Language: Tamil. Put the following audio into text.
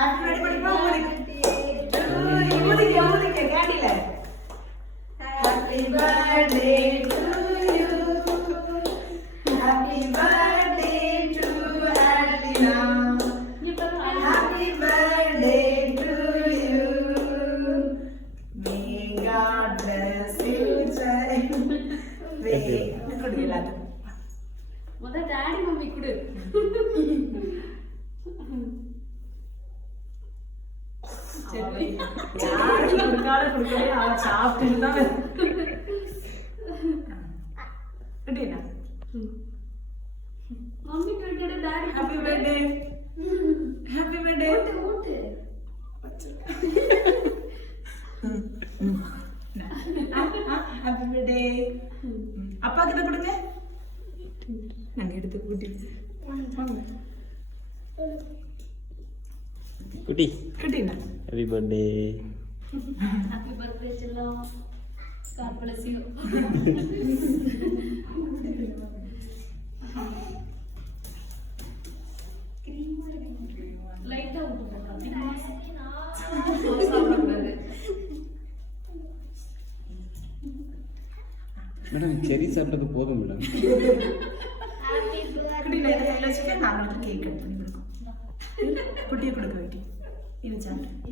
Happy birthday to you. Happy birthday to Adina. Happy birthday to you. May God bless you. முதல்ல டாடி மம்மி குடு. யாரு குடுக்காலும் குடுக்கவே அவ சாப்பிட்டு தான் குடினா. மம்மி குடுடா daddy. Happy birthday. Happy birthday. ஓட்டு. Happy birthday. அப்பா கிட்ட கொடுங்க. நாங்க எடுத்து கூட்டி குட்டி குட்டினா. Happy birthday. ஹாப்பி பர்த்டே செல்லம். God bless you. லைட்டா ஊத்துங்க. மேடம் செரி சாப்பிட்டது போதும் மேடம். குட்டினா இதை கையில் வச்சுக்க நாங்கள் கேக் கட் பண்ணி கொடுக்கோம். குட்டியை கொடுக்க வைக்க இது சாப்பிட்டு